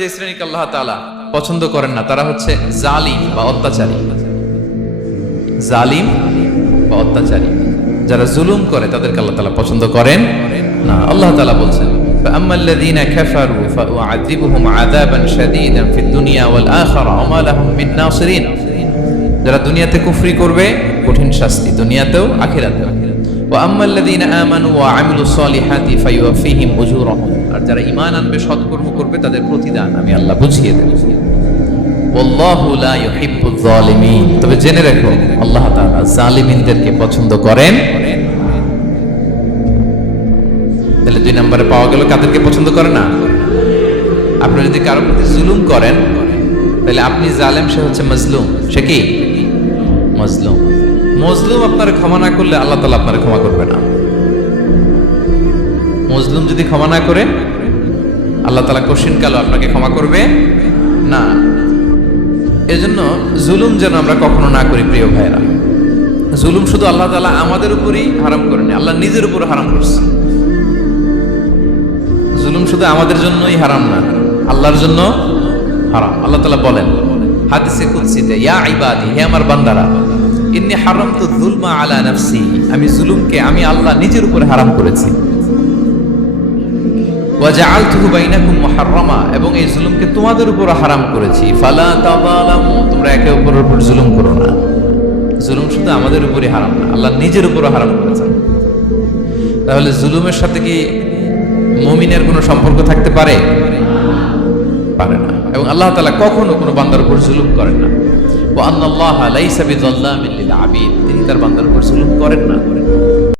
যে শ্রেণীকে আল্লাহ তাআলা পছন্দ করেন না তারা হচ্ছে জালিম বা অত্যাচারী। জালিম বা অত্যাচারী, যারা জুলুম করে তাদেরকে আল্লাহ তাআলা পছন্দ করেন না। আল্লাহ তাআলা বলছেন ফাআম্মাল্লাযীনা কাফারু ফাউআযিবুহুম আযাবান শাদীদান ফিদ দুনিয়া ওয়াল আখিরা ওয়া মা লাহুম মিন নাসিরিন। যারা দুনিয়াতে কুফরি করবে কঠিন শাস্তি দুনিয়াতেও আখিরাতেও। ওয়া আম্মাল্লাযীনা আমানু ওয়া আমিলুস সলিহাতি ফায়ুওয়াফিহিম উজুরাহুম। আর যারা ঈমান আনবে সৎকর্ম করবে তাদের প্রতিদান আমি আল্লাহ বুঝিয়ে দেব। ওয়াল্লাহু লা ইউহিব্বুয যালিমিন। তবে জেনে রাখো আল্লাহ তাআলা জালিমিনদেরকে পছন্দ করেন। তাহলে দুই নম্বরে পাওয়া গেল কাদেরকে পছন্দ করে না। আপনি যদি কারোর প্রতি জুলুম করেন তাহলে আপনি জালেম, সে হচ্ছে মাজলুম। সে কি মাজলুম? মজলুম আপনার ক্ষমা না করলে আল্লাহ তাআলা আপনার ক্ষমা করবে না। মজলুম যদি ক্ষমা না করে আল্লাহ তাআলা কঠিন কালো আপনাকে ক্ষমা করবে না। এজন্য জুলুম যেন আমরা কখনো না করি প্রিয় ভাইরা। জুলুম শুধু আল্লাহ তাআলা আমাদের উপরই হারাম করেনি, আল্লাহ নিজের উপর হারাম করছে। জুলুম শুধু আমাদের জন্যই হারাম না, আল্লাহর জন্য হারাম। আল্লাহ তাআলা বলেন হাদিসে কুদসিতে, ইয়া ইবাদি, হে আমার বান্দারা, ইন্নী হারামতু যুলমা আলা নাফসি, আমি জুলুমকে আমি আল্লাহ নিজের উপরে হারাম করেছি। ওয়া জাআলতুহু বাইনাকুম মুহাররামা, এবং এই জুলুমকে তোমাদের উপর হারাম করেছি। ফালা তাযালামু, তোমরা একে অপরের উপর জুলুম করো না। জুলুম শুধু আমাদের উপরই হারাম না, আল্লাহ নিজের উপর হারাম করেছেন। তাহলে জুলুমের সাথে কি মুমিনের কোনো সম্পর্ক থাকতে পারে? পারে না। এবং আল্লাহ তাআলা কখনো কোনো বান্দার উপর জুলুম করেন না। ওয়া আন্নাল্লাহা লাইসা বিযাল্লামিন লিল আবিদ, তিনি তার বান্দার উপর জুলুম করেন না।